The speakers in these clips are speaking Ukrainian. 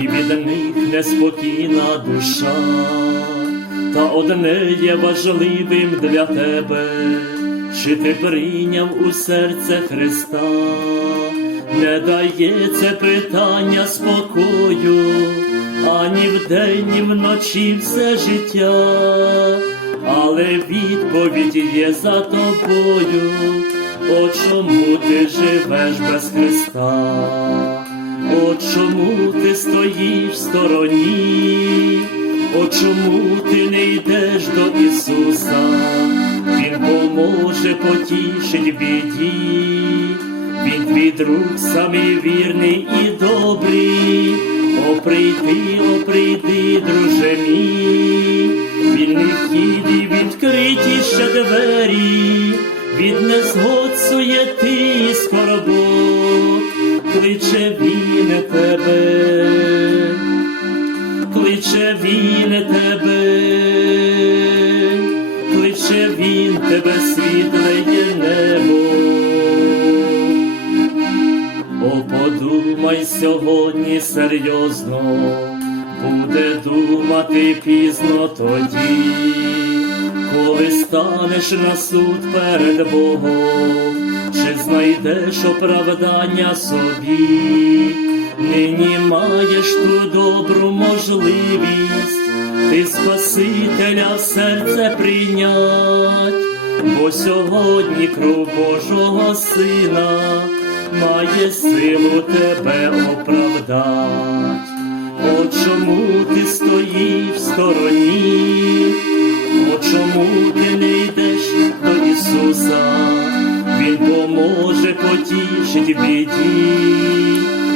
і від них неспокійна душа, та одне є важливим для тебе, чи ти прийняв у серце Христа, не дає це питання спокою, ані вдень, ні вночі все життя, але відповідь є за тобою. О, чому ти живеш без Христа? О, чому ти стоїш в стороні? О, чому ти не йдеш до Ісуса? Він поможе, потішить біді, Він твій друг самий вірний і добрий. О, прийди, о, прийди, друже мій, вільний вхід і відкриті ще двері від незгод суєти і скорбот, кличе він тебе, кличе він тебе, кличе він тебе, світлеє небо. О, подумай сьогодні серйозно, буде думати пізно тоді коли станеш на суд перед Богом, чи знайдеш оправдання собі, нині маєш ту добру можливість, ти Спасителя в серце прийнять, бо сьогодні кров Божого Сина має силу тебе оправдать. О, чому ти стоїш в стороні? О, чому ти не йдеш до Ісуса? Потішить в біді,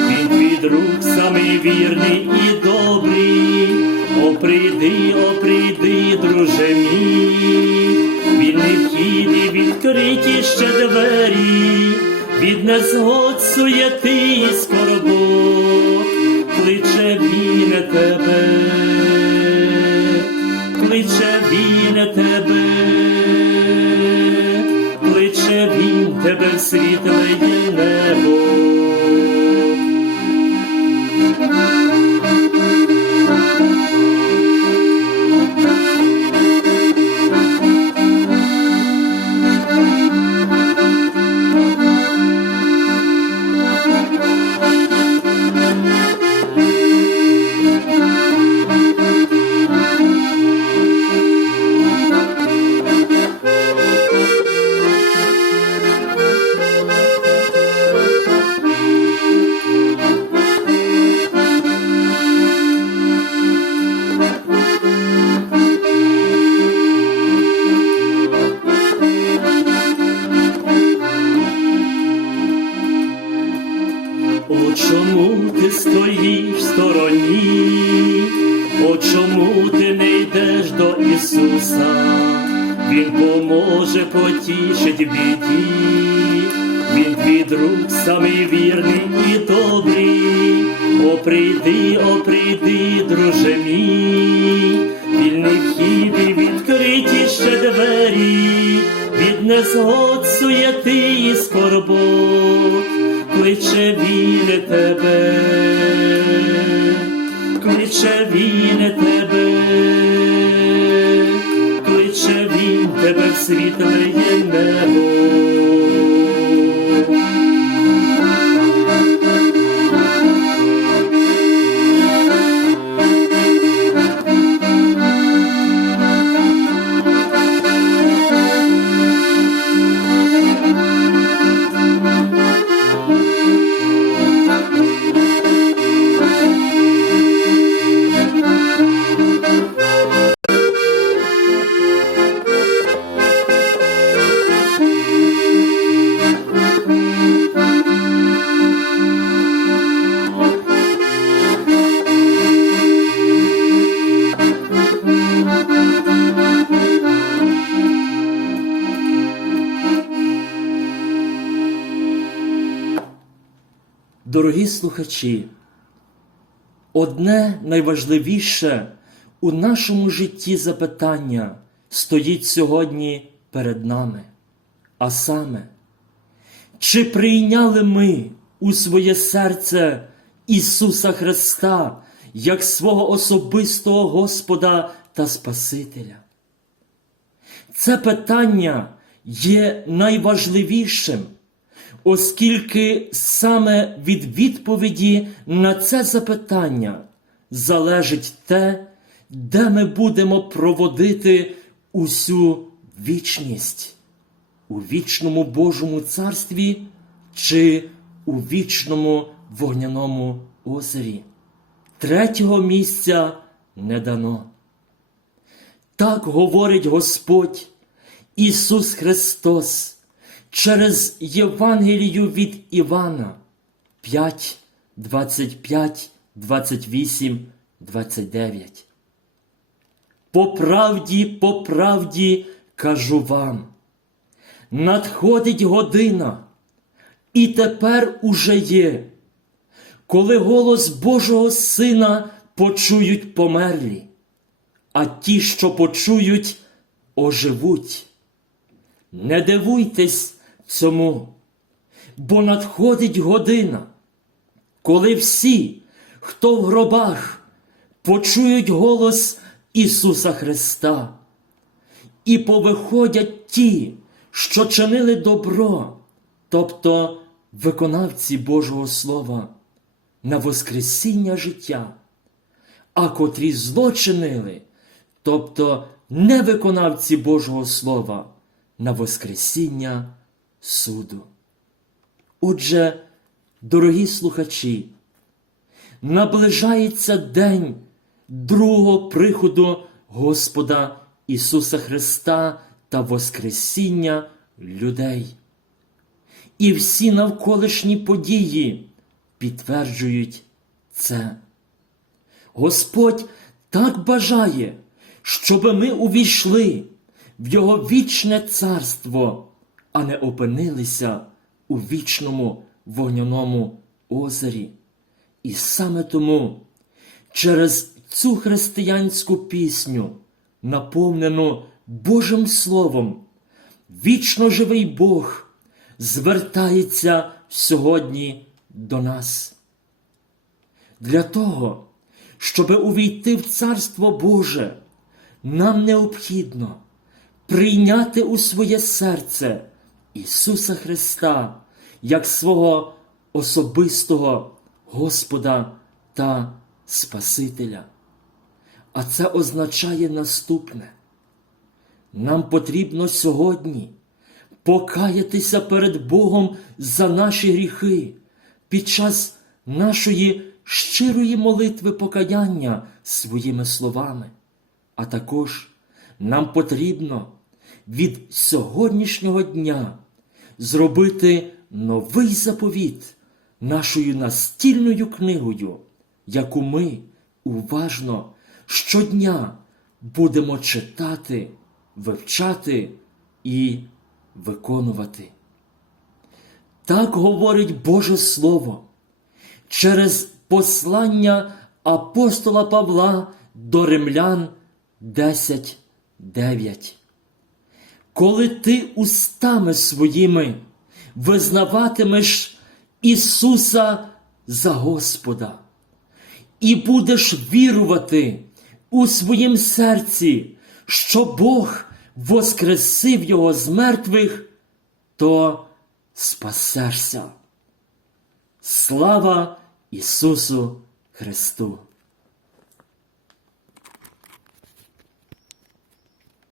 Він твій друг самий вірний і добрий. О, прийди, о, прийди, друже мій, вільний вхід і відкриті ще двері, від незгод суєти і скорбот, кличе він тебе. Кличе він тебе, тебе світле небо. Він поможе, потішить біді, Він твій самий вірний і добрий. О, прийди, о, прийди, друже мій, вільний вхід і відкриті ще двері, від незгод суєти і скорбот. Кличе він тебе, кличе він тебе, тебе в є небо. Дорогі слухачі, одне найважливіше у нашому житті запитання стоїть сьогодні перед нами. А саме, чи прийняли ми у своє серце Ісуса Христа як свого особистого Господа та Спасителя. Це питання є найважливішим, оскільки саме від відповіді на це запитання залежить те, де ми будемо проводити усю вічність у вічному Божому царстві чи у вічному вогняному озері. Третього місця не дано. Так говорить Господь Ісус Христос через Євангелію від Івана 5, 25, 28, 29. По правді, по правді кажу вам, надходить година, і тепер уже є, коли голос Божого Сина почують померлі, а ті, що почують, оживуть. Не дивуйтесь цьому, бо надходить година, коли всі, хто в гробах, почують голос Ісуса Христа, і повиходять ті, що чинили добро, тобто виконавці Божого Слова, на Воскресіння життя, а котрі зло чинили, тобто невиконавці Божого Слова, на Воскресіння суду. Отже, дорогі слухачі, наближається день другого приходу Господа Ісуса Христа та Воскресіння людей. І всі навколишні події підтверджують це. Господь так бажає, щоб ми увійшли в Його вічне царство, а не опинилися у вічному вогняному озері. І саме тому через цю християнську пісню, наповнену Божим Словом, вічно живий Бог звертається сьогодні до нас. Для того, щоб увійти в Царство Боже, нам необхідно прийняти у своє серце Ісуса Христа як свого особистого Господа та Спасителя. А це означає наступне. Нам потрібно сьогодні покаятися перед Богом за наші гріхи під час нашої щирої молитви покаяння своїми словами. А також нам потрібно від сьогоднішнього дня зробити новий заповіт нашою настільною книгою, яку ми уважно щодня будемо читати, вивчати і виконувати. Так говорить Боже Слово через послання апостола Павла до римлян 10.9. Коли ти устами своїми визнаватимеш Ісуса за Господа і будеш вірувати у своїм серці, що Бог воскресив Його з мертвих, то спасешся. Слава Ісусу Христу!